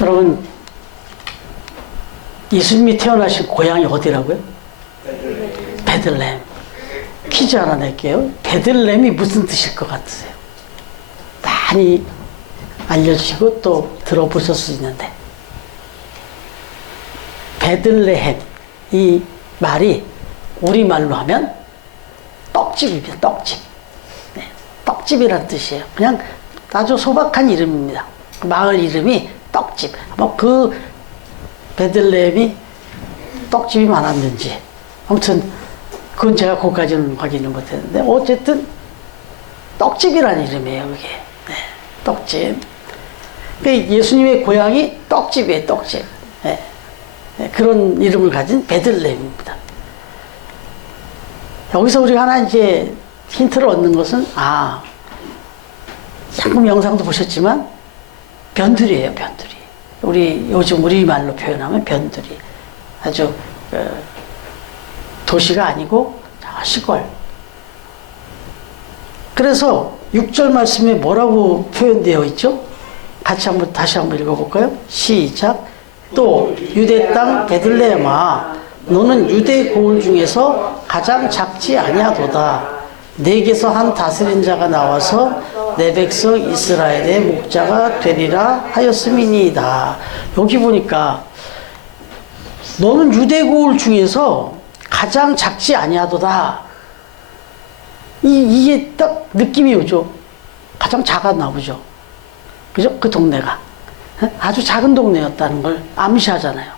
여러분, 예수님이 태어나신 고향이 어디라고요? 베들레헴. 퀴즈 하나 낼게요. 베들레헴이 무슨 뜻일 것 같으세요? 많이 알려주시고 또 들어보실 수 있는데, 베들레헴, 이 말이 우리말로 하면 떡집입니다. 떡집. 네, 떡집이라는 뜻이에요. 그냥 아주 소박한 이름입니다. 마을 이름이 떡집. 뭐 그 베들레헴이 떡집이 많았는지, 아무튼 그건 제가 그것까지는 확인을 못했는데, 어쨌든 떡집이라는 이름이에요. 그게. 네, 떡집. 그러니까 예수님의 고향이 떡집이에요. 떡집. 네. 네, 그런 이름을 가진 베들레헴입니다. 여기서 우리가 하나 이제 힌트를 얻는 것은, 방금 영상도 보셨지만 변두리예요. 변두리. 우리 요즘 우리말로 표현하면 변두리. 아주 도시가 아니고 시골. 그래서 6절 말씀에 뭐라고 표현되어 있죠? 같이 다시 한번 읽어볼까요? 시작. 또 유대 땅 베들레헴아, 너는 유대 고을 중에서 가장 작지 아니하도다. 내게서 한 다스린 자가 나와서 내 백성 이스라엘의 목자가 되리라 하였음이니이다. 여기 보니까 너는 유대 고을 중에서 가장 작지 아니하도다. 이게 딱 느낌이 오죠. 가장 작았나 보죠. 그죠? 그 동네가 아주 작은 동네였다는 걸 암시하잖아요.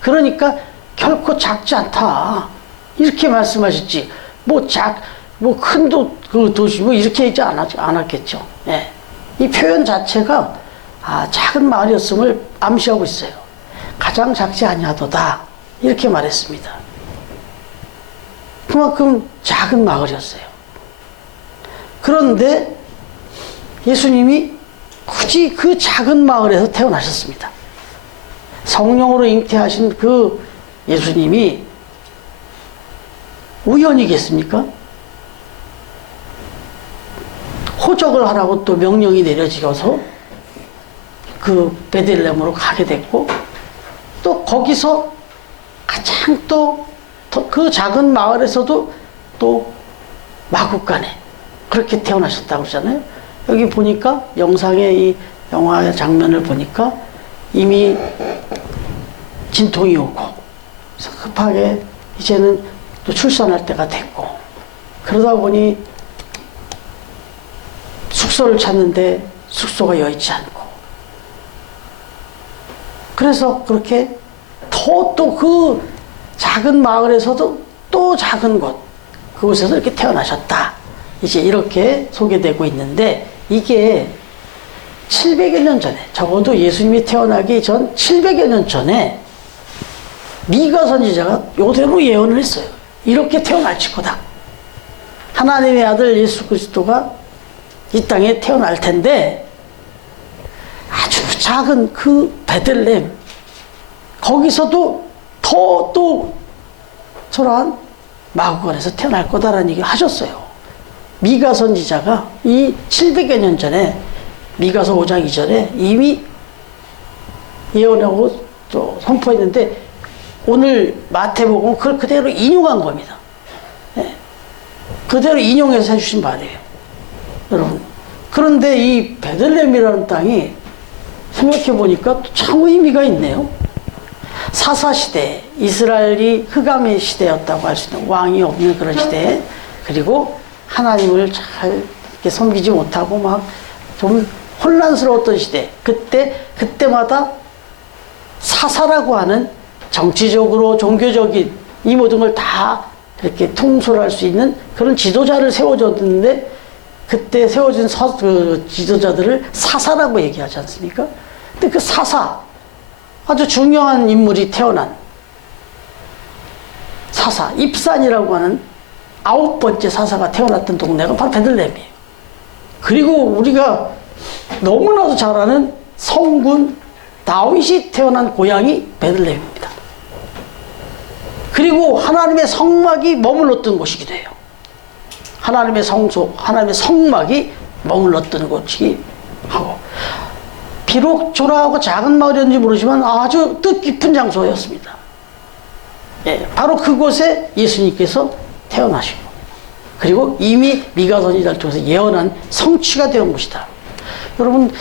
그러니까 결코 작지 않다, 이렇게 말씀하셨지. 큰 도시, 이렇게 하지 않았겠죠. 예. 이 표현 자체가, 작은 마을이었음을 암시하고 있어요. 가장 작지 아니하도다, 이렇게 말했습니다. 그만큼 작은 마을이었어요. 그런데 예수님이 굳이 그 작은 마을에서 태어나셨습니다. 성령으로 잉태하신 그 예수님이 우연이겠습니까? 호적을 하라고 또 명령이 내려지어서 그 베들레헴으로 가게 됐고, 또 거기서 가장 또 그 작은 마을에서도 또 마국간에 그렇게 태어나셨다고 그러잖아요. 여기 보니까 영상의 이 영화의 장면을 보니까 이미 진통이 오고 급하게 이제는 또 출산할 때가 됐고, 그러다 보니 숙소를 찾는데 숙소가 여의치 않고, 그래서 그렇게 또 그 작은 마을에서도 또 작은 곳, 그곳에서 이렇게 태어나셨다, 이제 이렇게 소개되고 있는데, 이게 700여 년 전에, 적어도 예수님이 태어나기 전 700여 년 전에 미가 선지자가 요대로 예언을 했어요. 이렇게 태어날 것이다. 하나님의 아들 예수 그리스도가 이 땅에 태어날 텐데, 아주 작은 그 베들레헴, 거기서도 또 저러한 마구간에서 태어날 거다라는 얘기를 하셨어요. 미가 선지자가 이 700여 년 전에, 미가서 5장 이전에 이미 예언하고 또 선포했는데, 오늘 마태복음 그걸 그대로 인용한 겁니다. 네. 그대로 인용해서 해주신 말이에요, 여러분. 그런데 이 베들레헴이라는 땅이 생각해 보니까 참 의미가 있네요. 사사시대, 이스라엘이 흑암의 시대였다고 할 수 있는, 왕이 없는 그런 시대, 그리고 하나님을 잘 이렇게 섬기지 못하고 막 좀 혼란스러웠던 시대, 그때마다 사사라고 하는 정치적으로 종교적인 이 모든 걸 다 이렇게 통솔할 수 있는 그런 지도자를 세워줬는데, 그때 세워진 그 지도자들을 사사라고 얘기하지 않습니까? 근데 그 사사, 아주 중요한 인물이 태어난 사사, 입산이라고 하는 9번째 사사가 태어났던 동네가 바로 베들레헴이에요. 그리고 우리가 너무나도 잘 아는 성군 다윗이 태어난 고향이 베들레헴입니다. 그리고 하나님의 성막이 머물렀던 곳이기도 해요. 하나님의 성소, 하나님의 성막이 머물렀던 곳이기 하고, 비록 초라하고 작은 마을이었는지 모르지만 아주 뜻깊은 장소였습니다. 예, 바로 그곳에 예수님께서 태어나신 겁니다. 그리고 이미 미가 선지자를 통해서 예언한 성취가 되는 곳이다. 여러분,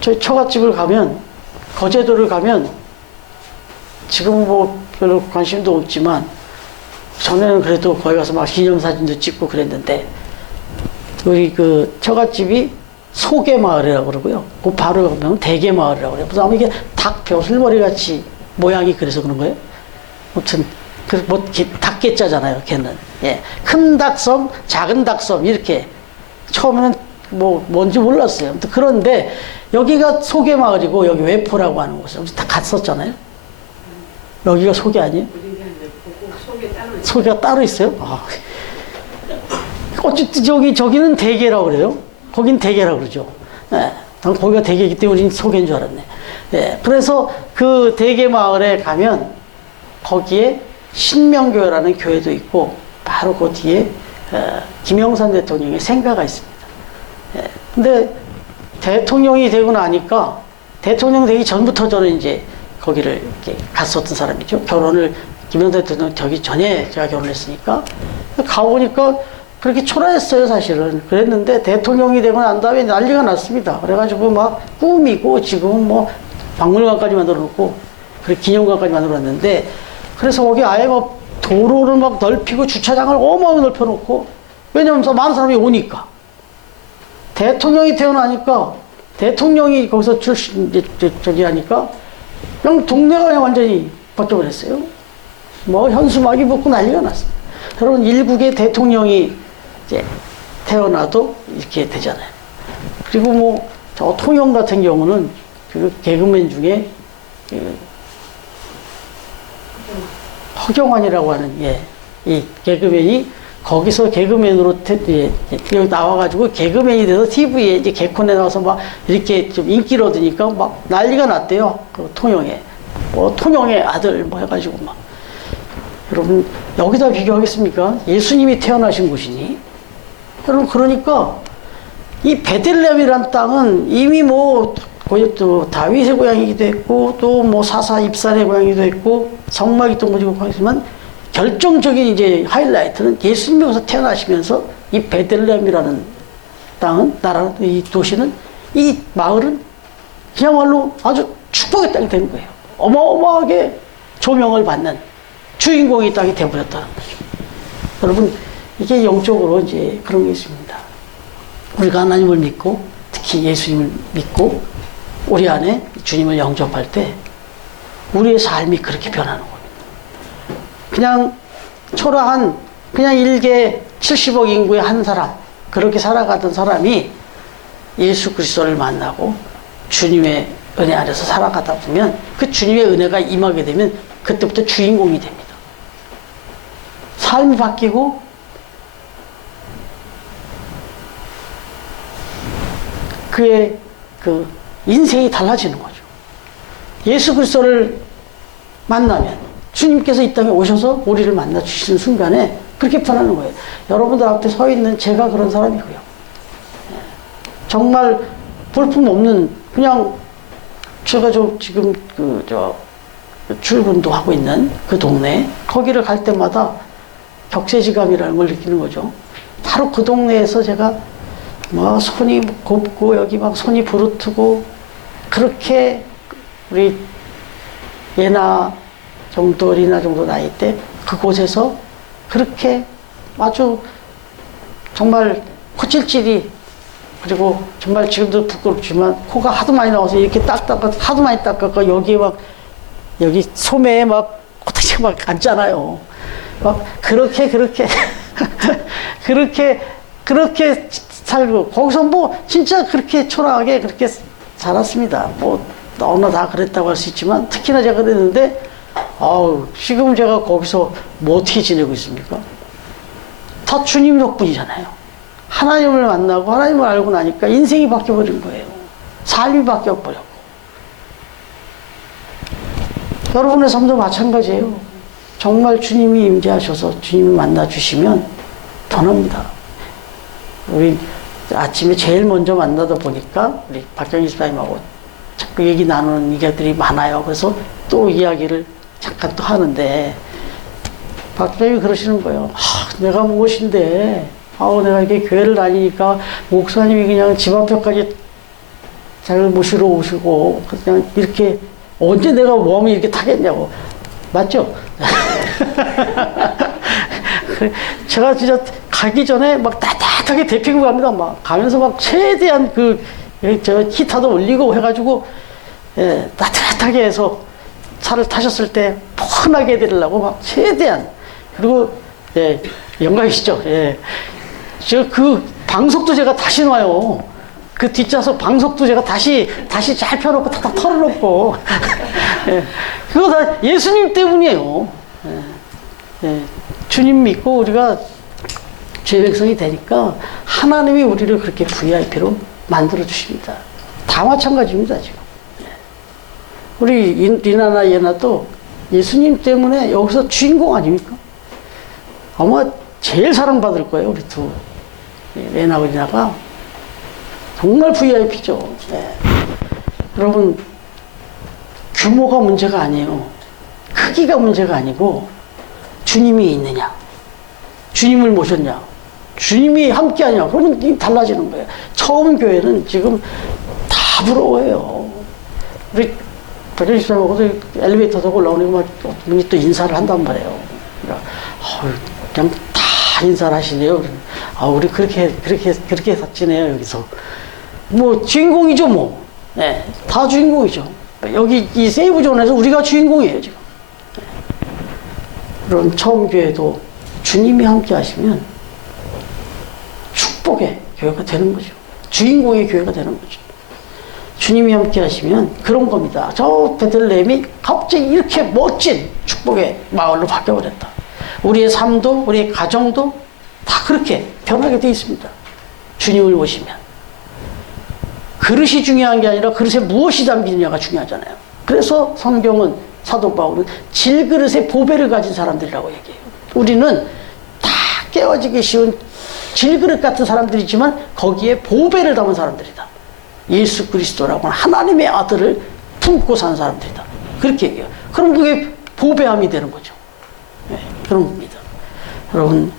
저희 처갓집을 가면, 거제도를 가면, 지금은 뭐 별로 관심도 없지만, 전에는 그래도 거기 가서 막 기념사진도 찍고 그랬는데, 우리 그 처갓집이 소개마을이라고 그러고요. 그 바로 가면 대게마을이라고 그래요. 무슨 아마 이게 닭 벼슬머리 같이 모양이 그래서 그런 거예요. 아무튼, 뭐, 닭게자잖아요, 걔는. 예. 큰 닭섬, 작은 닭섬, 이렇게. 처음에는 뭐, 뭔지 몰랐어요. 그런데, 여기가 소개마을이고, 여기 외포라고 하는 곳은 다 갔었잖아요. 여기가 소개 아니에요? 소개가 따로 있어요? 아. 어쨌든 저기는 대게라고 그래요. 거긴 대게라고 그러죠. 예. 거기가 대게이기 때문에 우리는 소개인 줄 알았네. 예. 그래서 그 대게 마을에 가면 거기에 신명교회라는 교회도 있고 바로 그 뒤에 김영삼 대통령의 생가가 있습니다. 예. 근데 대통령이 되고 나니까 대통령 되기 전부터 저는 이제 거기를 이렇게 갔었던 사람이죠. 결혼을 김영삼 대통령 되기 전에 제가 결혼했으니까 가보니까 그렇게 초라했어요, 사실은. 그랬는데 대통령이 되고 난 다음에 난리가 났습니다. 그래가지고 막 꾸미고 지금은 뭐 박물관까지 만들어 놓고 그리고 기념관까지 만들어 놨는데 그래서 거기 아예 막 도로를 막 넓히고 주차장을 어마어마하게 넓혀 놓고 왜냐면 많은 사람이 오니까. 대통령이 태어나니까 대통령이 거기서 출신, 저기 하니까 그냥 동네가 그냥 완전히 바뀌어버렸어요. 뭐 현수막이 붙고 난리가 났습니다. 여러분, 일국의 대통령이 이제 태어나도 이렇게 되잖아요. 그리고 뭐, 저 통영 같은 경우는 그 개그맨 중에 그 허경환이라고 하는, 예, 이 개그맨이 거기서 개그맨으로 여기 나와가지고 개그맨이 돼서 TV에 이제 개콘에 나와서 막 이렇게 좀 인기를 얻으니까 막 난리가 났대요. 그 통영에. 뭐, 통영의 아들 뭐 해가지고 막. 여러분, 여기다 비교하겠습니까? 예수님이 태어나신 곳이니? 여러분, 그러니까, 이 베들레헴이란 땅은 이미 뭐, 거기 또 다윗의 고향이기도 했고, 또 뭐 사사 입산의 고향이기도 했고, 성막이 동거지고 하지만, 결정적인 이제 하이라이트는 예수님이 여기서 태어나시면서 이 베들레헴이라는 땅은, 나라는, 이 도시는, 이 마을은 그야말로 아주 축복의 땅이 된 거예요. 어마어마하게 조명을 받는 주인공이 땅이 되어버렸다는 거죠. 여러분, 이게 영적으로 이제 그런 게 있습니다. 우리가 하나님을 믿고, 특히 예수님을 믿고, 우리 안에 주님을 영접할 때, 우리의 삶이 그렇게 변하는 겁니다. 그냥 초라한, 그냥 일개 70억 인구의 한 사람, 그렇게 살아가던 사람이 예수 그리스도를 만나고, 주님의 은혜 안에서 살아가다 보면, 그 주님의 은혜가 임하게 되면, 그때부터 주인공이 됩니다. 삶이 바뀌고 그의 그 인생이 달라지는 거죠. 예수 그리스도를 만나면 주님께서 이 땅에 오셔서 우리를 만나 주시는 순간에 그렇게 변하는 거예요. 여러분들 앞에 서 있는 제가 그런 사람이고요. 정말 볼품없는 그냥 제가 지금 출근도 하고 있는 그 동네 거기를 갈 때마다 격세지감이라는 걸 느끼는 거죠. 바로 그 동네에서 제가 뭐 손이 곱고 여기 막 손이 부르트고 그렇게 우리 예나 정도 리나 정도 나이 때 그곳에서 그렇게 아주 정말 코찔찔이 그리고 정말 지금도 부끄럽지만 코가 하도 많이 나와서 이렇게 하도 많이 닦아서 여기에 막 여기 소매에 막 코딱지가 막 앉잖아요. 막 그렇게 그렇게 살고 거기서 뭐 진짜 그렇게 초라하게 그렇게 살았습니다. 뭐 너무나 다 그랬다고 할 수 있지만 특히나 제가 그랬는데 지금 제가 거기서 뭐 어떻게 지내고 있습니까? 다 주님 덕분이잖아요. 하나님을 만나고 하나님을 알고 나니까 인생이 바뀌어버린 거예요. 삶이 바뀌어버렸고 여러분의 삶도 마찬가지예요. 정말 주님이 임재하셔서 주님을 만나주시면 변합니다. 우리 아침에 제일 먼저 만나다 보니까 우리 박경희 집사님하고 자꾸 얘기 나누는 이야기들이 많아요. 그래서 또 이야기를 잠깐 또 하는데 박사님이 그러시는 거예요. 내가 무엇인데, 내가 이렇게 교회를 다니니까 목사님이 그냥 집 앞에까지 자기를 모시러 오시고 그냥 이렇게 언제 내가 몸이 이렇게 타겠냐고. 맞죠? 제가 진짜 가기 전에 막 따뜻하게 데피고 갑니다. 막 가면서 막 최대한 저 히터도 올리고 해가지고, 예, 따뜻하게 해서 차를 타셨을 때 편하게 해드리려고 막 최대한. 그리고, 예, 영광이시죠? 예. 그 방석도 제가 다시 놔요. 그 뒷좌석 방석도 제가 다시 잘 펴놓고 탁탁 털어놓고. 예. 그거 다 예수님 때문이에요. 예. 예. 주님 믿고 우리가 죄 백성이 되니까 하나님이 우리를 그렇게 VIP로 만들어 주십니다. 다 마찬가지입니다, 지금. 예. 우리 리나나 예나도 예수님 때문에 여기서 주인공 아닙니까? 아마 제일 사랑받을 거예요, 우리 두. 예나하고 리나가. 정말 VIP죠. 예. 여러분, 규모가 문제가 아니에요. 크기가 문제가 아니고, 주님이 있느냐, 주님을 모셨냐, 주님이 함께하냐, 그러면 달라지는 거예요. 처음 교회는 지금 다 부러워해요. 우리 박정희 집사님하고도 엘리베이터 타고 올라오니까 막 분이 또 인사를 한단 말이에요. 그냥 다 인사를 하시네요. 우리 그렇게 지내요, 여기서. 뭐, 주인공이죠, 뭐. 네, 다 주인공이죠. 여기 이 세이브존에서 우리가 주인공이에요, 지금. 네. 그럼 처음 교회도 주님이 함께 하시면 축복의 교회가 되는 거죠. 주인공의 교회가 되는 거죠. 주님이 함께 하시면 그런 겁니다. 저 베들레헴이 갑자기 이렇게 멋진 축복의 마을로 바뀌어버렸다. 우리의 삶도, 우리의 가정도 다 그렇게 변하게 되어 있습니다. 주님을 모시면. 그릇이 중요한 게 아니라 그릇에 무엇이 담기느냐가 중요하잖아요. 그래서 성경은, 사도 바울은 질그릇에 보배를 가진 사람들이라고 얘기해요. 우리는 다 깨어지기 쉬운 질그릇 같은 사람들이지만 거기에 보배를 담은 사람들이다. 예수 그리스도라고 하는 하나님의 아들을 품고 산 사람들이다. 그렇게 얘기해요. 그럼 그게 보배함이 되는 거죠. 네, 그런 겁니다. 여러분,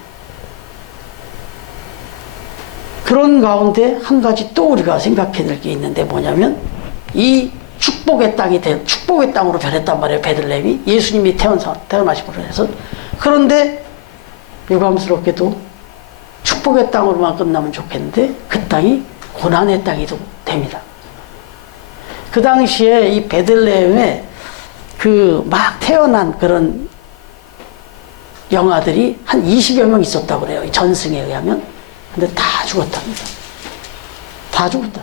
그런 가운데 한 가지 또 우리가 생각해야 될 게 있는데 뭐냐면 이 축복의 땅으로 변했단 말이에요. 베들레헴이 예수님이 태어나심으로 해서. 그런데 유감스럽게도 축복의 땅으로만 끝나면 좋겠는데 그 땅이 고난의 땅이 됩니다. 그 당시에 이 베들레헴에 막 태어난 그런 영아들이 한 20여 명 있었다고 그래요. 이 전승에 의하면. 근데 다 죽었답니다. 다 죽었다.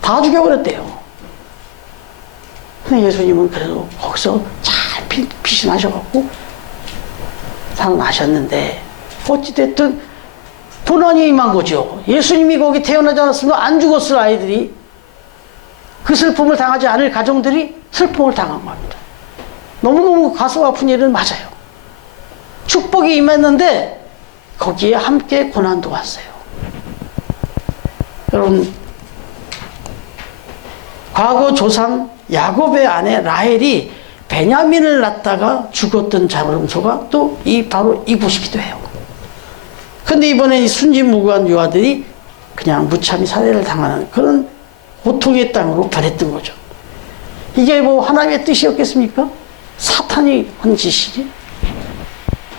다 죽여버렸대요. 근데 예수님은 그래도 거기서 잘 피신하셔갖고 살아나셨는데, 어찌됐든 고난이 임한 거죠. 예수님이 거기 태어나지 않았으면 안 죽었을 아이들이, 그 슬픔을 당하지 않을 가정들이 슬픔을 당한 겁니다. 너무너무 가슴 아픈 일은 맞아요. 축복이 임했는데 거기에 함께 고난도 왔어요. 여러분, 과거 조상 야곱의 아내 라헬이 베냐민을 낳다가 죽었던 장름소가 또 바로 이곳이기도 해요. 근데 이번에 이 순진무구한 유아들이 그냥 무참히 살해를 당하는 그런 고통의 땅으로 변했던 거죠. 이게 뭐 하나님의 뜻이었겠습니까? 사탄이 한 짓이지.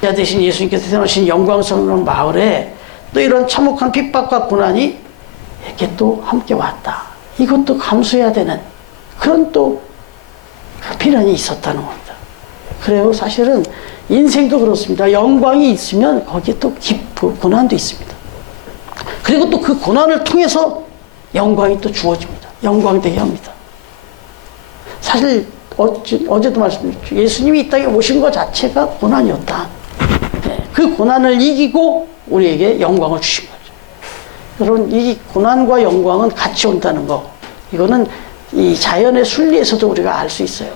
자 대신 예수님께서 태어나신 영광스러운 마을에 또 이런 참혹한 핍박과 고난이 이렇게 또 함께 왔다. 이것도 감수해야 되는 그런 또 비난이 있었다는 겁니다. 그래요. 사실은 인생도 그렇습니다. 영광이 있으면 거기에 또 고난도 있습니다. 그리고 또 그 고난을 통해서 영광이 또 주어집니다. 영광되게 합니다. 사실 어제도 말씀드렸죠. 예수님이 이 땅에 오신 것 자체가 고난이었다. 네, 그 고난을 이기고 우리에게 영광을 주신 거죠. 여러분, 이 고난과 영광은 같이 온다는 거, 이거는 이 자연의 순리에서도 우리가 알 수 있어요.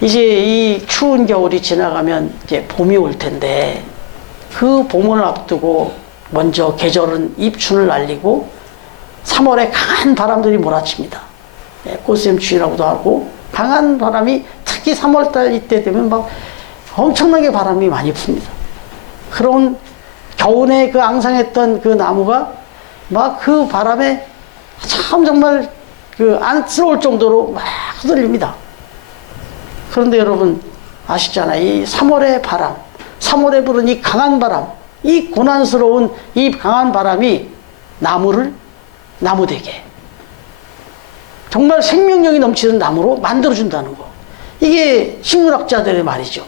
이제 이 추운 겨울이 지나가면 이제 봄이 올 텐데, 그 봄을 앞두고 먼저 계절은 입춘을 날리고 3월에 강한 바람들이 몰아칩니다. 꽃샘추위라고도 하고, 강한 바람이 특히 3월달 이때 되면 막 엄청나게 바람이 많이 붑니다. 그런 겨우내 그 앙상했던 그 나무가 막 그 바람에 참 정말 그 안쓰러울 정도로 막 흔들립니다. 그런데 여러분 아시잖아요. 이 3월의 바람, 3월에 부는 이 강한 바람, 이 고난스러운 이 강한 바람이 나무를 나무되게, 정말 생명력이 넘치는 나무로 만들어준다는 거. 이게 식물학자들의 말이죠.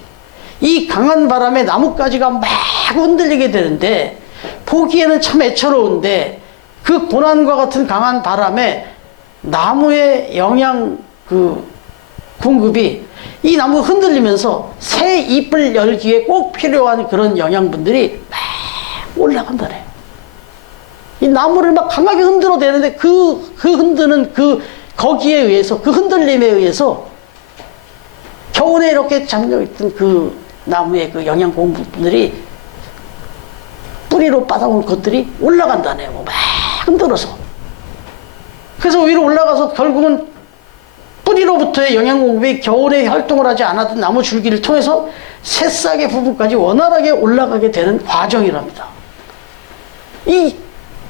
이 강한 바람에 나뭇가지가 막 흔들리게 되는데, 보기에는 참 애처로운데, 그 고난과 같은 강한 바람에 나무의 영양 공급이 이 나무가 흔들리면서 새 잎을 열기에 꼭 필요한 그런 영양분들이 막 올라간다네. 이 나무를 막 강하게 흔들어대는데 그 흔드는 거기에 의해서, 그 흔들림에 의해서 겨우내 이렇게 잠겨있던 그 나무의 그 영양 공급분들이 뿌리로 빠져온 것들이 올라간다네요. 막 흔들어서. 그래서 위로 올라가서 결국은 뿌리로부터의 영양 공급이 겨울에 활동을 하지 않았던 나무 줄기를 통해서 새싹의 부분까지 원활하게 올라가게 되는 과정이랍니다. 이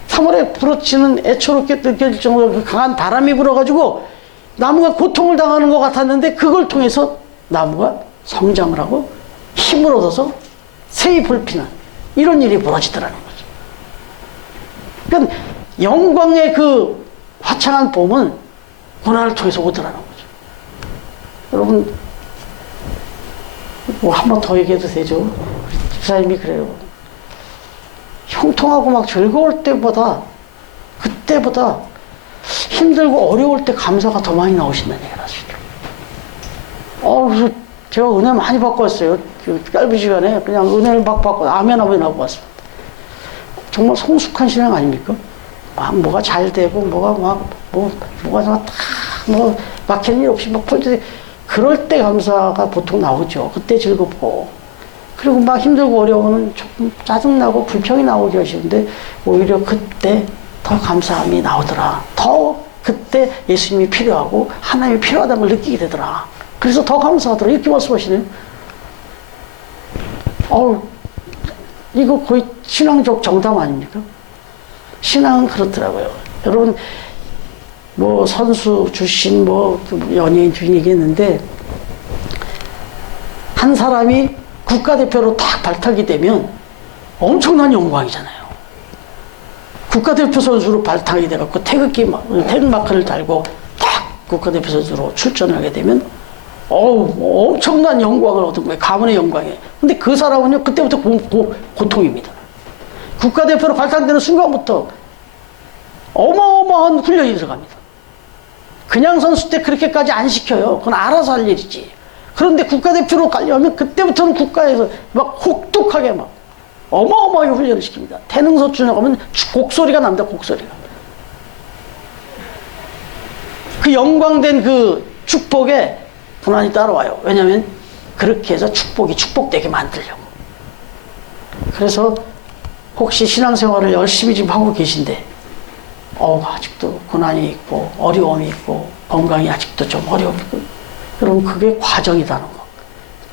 3월에 불어치는 애초롭게 느껴질 정도로 그 강한 바람이 불어가지고 나무가 고통을 당하는 것 같았는데, 그걸 통해서 나무가 성장을 하고 힘을 얻어서 새 잎을 피는 이런 일이 벌어지더라는 거죠. 그러니까 영광의 그 화창한 봄은 고난을 통해서 오더라는 거죠. 여러분, 뭐 한 번 더 얘기해도 되죠? 집사님이 그래요. 형통하고 막 즐거울 때보다, 그때보다 힘들고 어려울 때 감사가 더 많이 나오신다는 얘기를 하시더라고요. 그래서 제가 은혜 많이 받고 왔어요. 그 짧은 시간에 그냥 은혜를 막 받고 아멘 하고 왔습니다. 정말 성숙한 신앙 아닙니까? 막 뭐가 잘 되고, 뭐가 막히는 일 없이 막 폴드, 그럴 때 감사가 보통 나오죠. 그때 즐겁고. 그리고 막 힘들고 어려우면 조금 짜증나고 불평이 나오기 하시는데, 오히려 그때 더 감사함이 나오더라. 더 그때 예수님이 필요하고 하나님이 필요하다는 걸 느끼게 되더라. 그래서 더 감사하더라. 이렇게 말씀하시네요. 이거 거의 신앙적 정답 아닙니까? 신앙은 그렇더라고요. 여러분, 뭐 선수 출신, 뭐 연예인 출신 얘기했는데, 한 사람이 국가대표로 딱 발탁이 되면 엄청난 영광이잖아요. 국가대표 선수로 발탁이 돼갖고 태극마크를 달고 딱 국가대표 선수로 출전하게 되면 엄청난 영광을 얻은 거예요. 가문의 영광이에요. 근데 그 사람은요, 그때부터 고통입니다. 국가대표로 발탁되는 순간부터 어마어마한 훈련이 들어갑니다. 그냥 선수 때 그렇게까지 안 시켜요. 그건 알아서 할 일이지. 그런데 국가대표로 가려면 그때부터는 국가에서 막 혹독하게 막 어마어마하게 훈련을 시킵니다. 태능서춘에 가면 곡소리가 납니다. 곡소리가. 그 영광된 그 축복에 고난이 따라와요. 왜냐하면 그렇게 해서 축복이 축복되게 만들려고. 그래서 혹시 신앙생활을 열심히 지금 하고 계신데, 아직도 고난이 있고 어려움이 있고 건강이 아직도 좀 어려움이 있고, 여러분, 그게 과정이라는 거.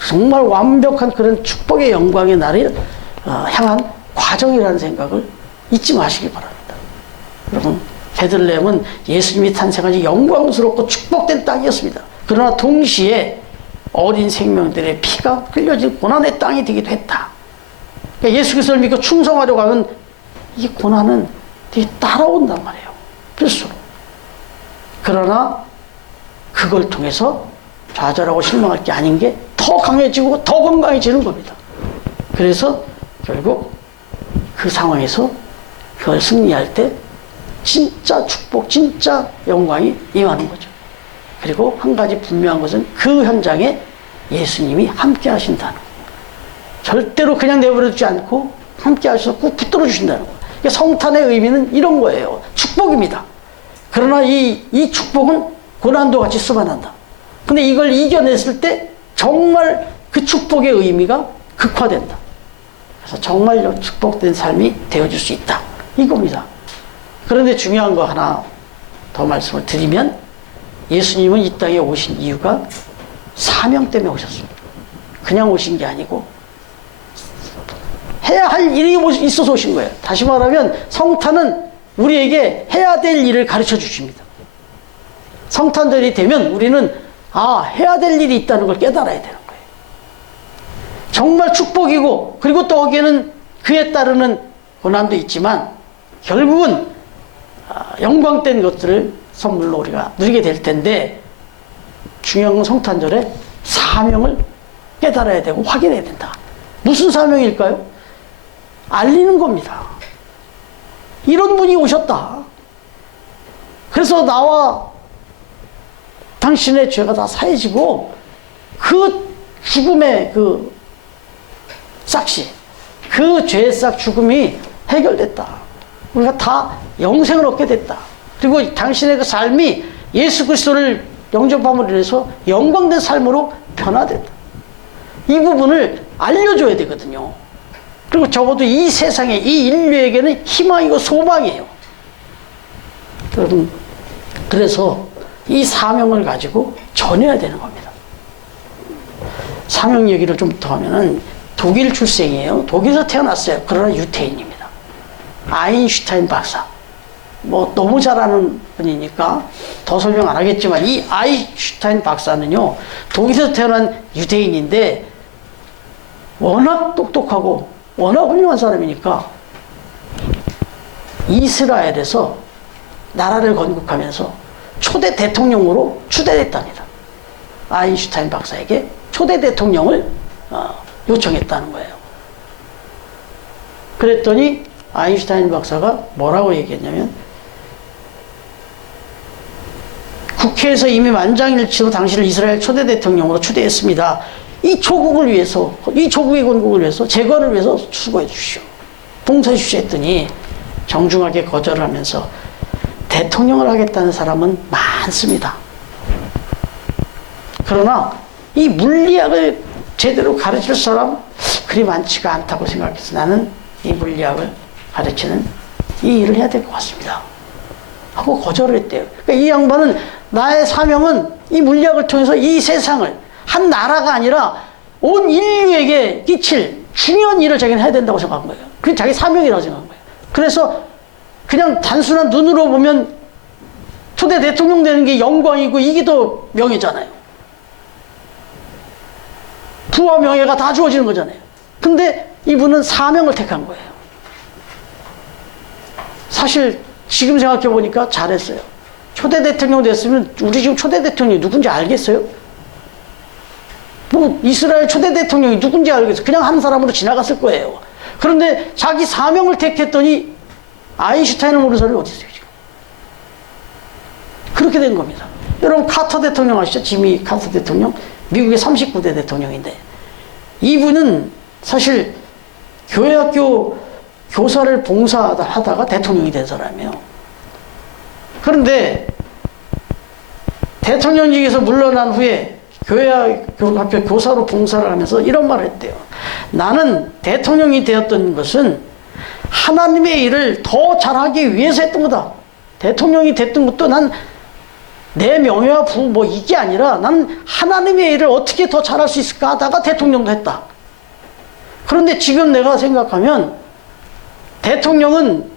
정말 완벽한 그런 축복의 영광의 날을 향한 과정이라는 생각을 잊지 마시기 바랍니다. 여러분, 베들레헴은 예수님이 탄생하지 영광스럽고 축복된 땅이었습니다. 그러나 동시에 어린 생명들의 피가 흘려진 고난의 땅이 되기도 했다. 그러니까 예수 그리스도를 믿고 충성하려고 하면 이 고난은 되게 따라온단 말이에요. 필수로. 그러나 그걸 통해서 좌절하고 실망할 게 아닌 게 더 강해지고 더 건강해지는 겁니다. 그래서 결국 그 상황에서 그걸 승리할 때 진짜 축복, 진짜 영광이 임하는 거죠. 그리고 한 가지 분명한 것은 그 현장에 예수님이 함께 하신다는 거. 절대로 그냥 내버려 두지 않고 함께 하셔서 꾹 붙들어 주신다는 거. 그러니까 성탄의 의미는 이런 거예요. 축복입니다. 그러나 이 축복은 고난도 같이 수반한다. 근데 이걸 이겨냈을 때 정말 그 축복의 의미가 극화된다. 그래서 정말로 축복된 삶이 되어줄 수 있다. 이겁니다. 그런데 중요한 거 하나 더 말씀을 드리면, 예수님은 이 땅에 오신 이유가 사명 때문에 오셨습니다. 그냥 오신 게 아니고 해야 할 일이 있어서 오신 거예요. 다시 말하면 성탄은 우리에게 해야 될 일을 가르쳐 주십니다. 성탄절이 되면 우리는 해야 될 일이 있다는 걸 깨달아야 되는 거예요. 정말 축복이고, 그리고 또 거기에는 그에 따르는 고난도 있지만 결국은 영광된 것들을 선물로 우리가 누리게 될 텐데, 중요한 건 성탄절에 사명을 깨달아야 되고 확인해야 된다. 무슨 사명일까요? 알리는 겁니다. 이런 분이 오셨다. 그래서 나와 당신의 죄가 다 사해지고 그 죽음의 그 싹시, 그 죄의 싹 죽음이 해결됐다. 우리가 다 영생을 얻게 됐다. 그리고 당신의 그 삶이 예수 그리스도를 영접함으로 인해서 영광된 삶으로 변화됐다. 이 부분을 알려줘야 되거든요. 그리고 적어도 이 세상에, 이 인류에게는 희망이고 소망이에요. 여러분, 그래서 이 사명을 가지고 전해야 되는 겁니다. 사명 얘기를 좀 더 하면은 독일 출생이에요. 독일에서 태어났어요. 그러나 유태인입니다. 아인슈타인 박사. 뭐 너무 잘하는 분이니까 더 설명 안 하겠지만, 이 아인슈타인 박사는요, 독일에서 태어난 유대인인데 워낙 똑똑하고 워낙 훌륭한 사람이니까 이스라엘에서 나라를 건국하면서 초대 대통령으로 추대됐답니다. 아인슈타인 박사에게 초대 대통령을 요청했다는 거예요. 그랬더니 아인슈타인 박사가 뭐라고 얘기했냐면, 국회에서 이미 만장일치로 당신을 이스라엘 초대 대통령으로 추대했습니다. 이 조국을 위해서, 이 조국의 건국을 위해서, 재건을 위해서 수고해 주시오, 봉사해 주시오 했더니 정중하게 거절을 하면서 대통령을 하겠다는 사람은 많습니다. 그러나 이 물리학을 제대로 가르칠 사람 그리 많지가 않다고 생각해서 나는 이 물리학을 가르치는 이 일을 해야 될 것 같습니다 하고 거절을 했대요. 그러니까 이 양반은 나의 사명은 이 물리학을 통해서 이 세상을, 한 나라가 아니라 온 인류에게 끼칠 중요한 일을 자기는 해야 된다고 생각한 거예요. 그게 자기 사명이라고 생각한 거예요. 그래서 그냥 단순한 눈으로 보면 초대 대통령 되는 게 영광이고 이게 더 명예잖아요. 부와 명예가 다 주어지는 거잖아요. 근데 이분은 사명을 택한 거예요. 사실 지금 생각해 보니까 잘했어요. 초대 대통령 됐으면 우리 지금 초대 대통령이 누군지 알겠어요? 뭐 이스라엘 초대 대통령이 누군지 알겠어요? 그냥 한 사람으로 지나갔을 거예요. 그런데 자기 사명을 택했더니 아인슈타인을 모르는 사람이 어디 있어요 지금? 그렇게 된 겁니다. 여러분, 카터 대통령 아시죠? 지미 카터 대통령, 미국의 39대 대통령인데, 이분은 사실 교회학교 교사를 봉사하다가 대통령이 된 사람이에요. 그런데 대통령직에서 물러난 후에 교회학교 교사로 봉사를 하면서 이런 말을 했대요. 나는 대통령이 되었던 것은 하나님의 일을 더 잘하기 위해서 했던 거다. 대통령이 됐던 것도 난 내 명예와 부 뭐 이게 아니라 나는 하나님의 일을 어떻게 더 잘할 수 있을까 하다가 대통령도 했다. 그런데 지금 내가 생각하면 대통령은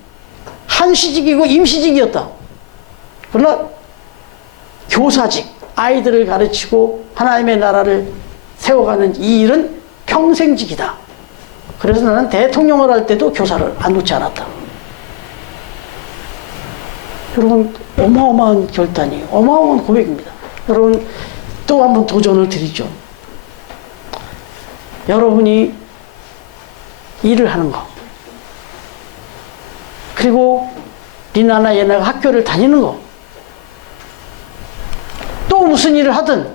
한시직이고 임시직이었다. 그러나 교사직, 아이들을 가르치고 하나님의 나라를 세워가는 이 일은 평생직이다. 그래서 나는 대통령을 할 때도 교사를 안 놓지 않았다. 여러분, 어마어마한 결단이에요. 어마어마한 고백입니다. 여러분, 또 한번 도전을 드리죠. 여러분이 일을 하는 거, 그리고 리나나 얘나가 학교를 다니는 거, 또 무슨 일을 하든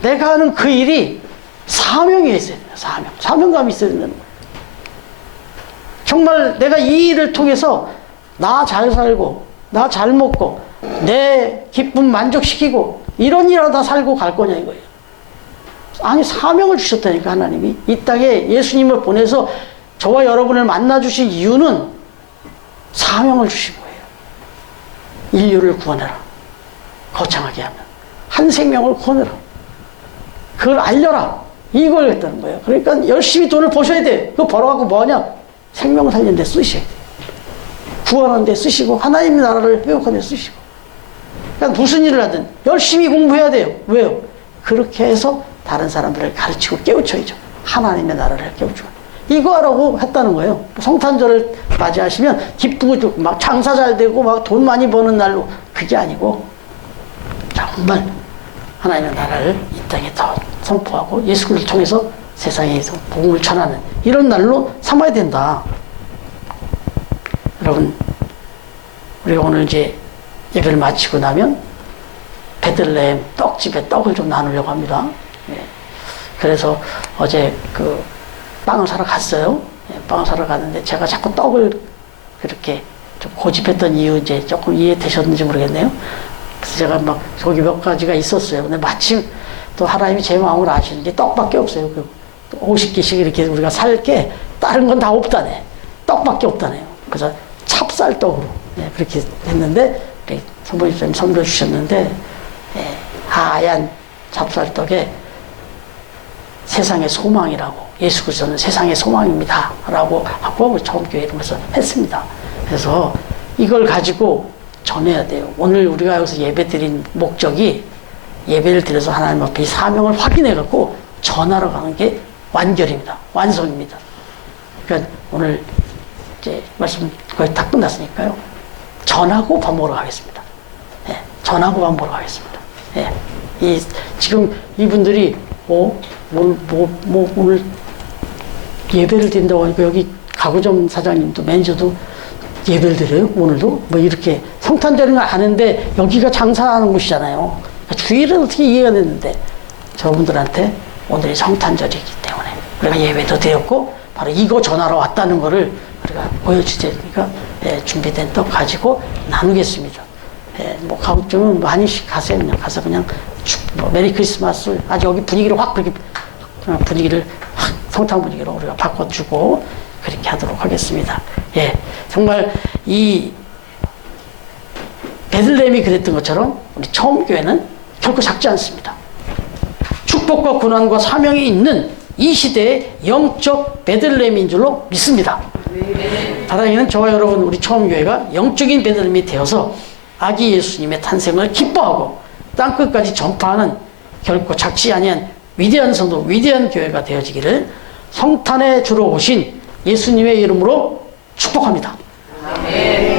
내가 하는 그 일이 사명이 있어야 돼요. 사명감이 있어야 된다는 거예요. 정말 내가 이 일을 통해서 나 잘 살고 나 잘 먹고 내 기쁨 만족시키고 이런 일 하다 살고 갈 거냐 이거예요. 아니, 사명을 주셨다니까. 하나님이 이 땅에 예수님을 보내서 저와 여러분을 만나주신 이유는 사명을 주신 거예요. 인류를 구원해라, 거창하게 하면. 한 생명을 구원해라. 그걸 알려라. 이걸 했다는 거예요. 그러니까 열심히 돈을 버셔야 돼. 그거 벌어갖고 뭐하냐? 생명 살리는 데 쓰셔야 돼. 구하는 데 쓰시고 하나님의 나라를 회복하는 데 쓰시고. 그러니까 무슨 일을 하든 열심히 공부해야 돼요. 왜요? 그렇게 해서 다른 사람들을 가르치고 깨우쳐야죠. 하나님의 나라를 깨우쳐. 이거 하라고 했다는 거예요. 성탄절을 맞이하시면 기쁘고 막 장사 잘 되고 막 돈 많이 버는 날로, 그게 아니고 정말 하나님의 나라를 이 땅에 더 선포하고 예수 그리스도를 통해서 세상에서 복음을 전하는 이런 날로 삼아야 된다. 여러분, 우리가 오늘 이제 예배를 마치고 나면 베들레헴 떡집에 떡을 좀 나누려고 합니다. 예. 그래서 어제 그 빵을 사러 갔어요. 예, 빵을 사러 갔는데 제가 자꾸 떡을 그렇게 좀 고집했던 이유 이제 조금 이해되셨는지 모르겠네요. 그래서 제가 막 거기 몇 가지가 있었어요. 근데 마침 또 하나님이 제 마음을 아시는 게 떡밖에 없어요. 그 50개씩 이렇게 우리가 살 게 다른 건 다 없다네. 떡밖에 없다네요. 그래서 찹쌀떡으로 그렇게 했는데 성모님이 선물해 주셨는데 하얀 찹쌀떡에 세상의 소망이라고, 예수 그리스도는 세상의 소망입니다 라고 하고 처음 교회 이름에서 했습니다. 그래서 이걸 가지고 전해야 돼요. 오늘 우리가 여기서 예배 드린 목적이 예배를 드려서 하나님 앞에 이 사명을 확인해 갖고 전하러 가는 게 완결입니다. 완성입니다. 그러니까 오늘 이제 말씀 거의 다 끝났으니까요. 전하고 밥 먹으러 가겠습니다. 예, 전하고 밥 먹으러 가겠습니다. 예, 지금 이분들이 오늘 예배를 드린다고 하니까 여기 가구점 사장님도 매니저도 예배를 드려요? 오늘도? 뭐 이렇게 성탄절인 걸 아는데 여기가 장사하는 곳이잖아요. 그러니까 주일은 어떻게 이해가 됐는데 저분들한테 오늘이 성탄절이기 때문에 우리가 예배도 드렸고 바로 이거 전하러 왔다는 거를 우리가 보여주니까 준비된 떡 가지고 나누겠습니다. 뭐 가급적이면 많이씩 가세요. 그냥 가서 그냥 메리 크리스마스 아주 여기 분위기를 확 그렇게 분위기를 확 성탄 분위기로 우리가 바꿔주고 그렇게 하도록 하겠습니다. 예, 정말 이 베들레헴이 그랬던 것처럼 우리 처음 교회는 결코 작지 않습니다. 축복과 고난과 사명이 있는 이 시대의 영적 베들레헴인 줄로 믿습니다. 바다에는 저와 여러분 우리 처음 교회가 영적인 베들레헴이 되어서 아기 예수님의 탄생을 기뻐하고 땅끝까지 전파하는 결코 작지 아니한 위대한 성도, 위대한 교회가 되어지기를 성탄에 주러 오신 예수님의 이름으로 축복합니다. 아멘.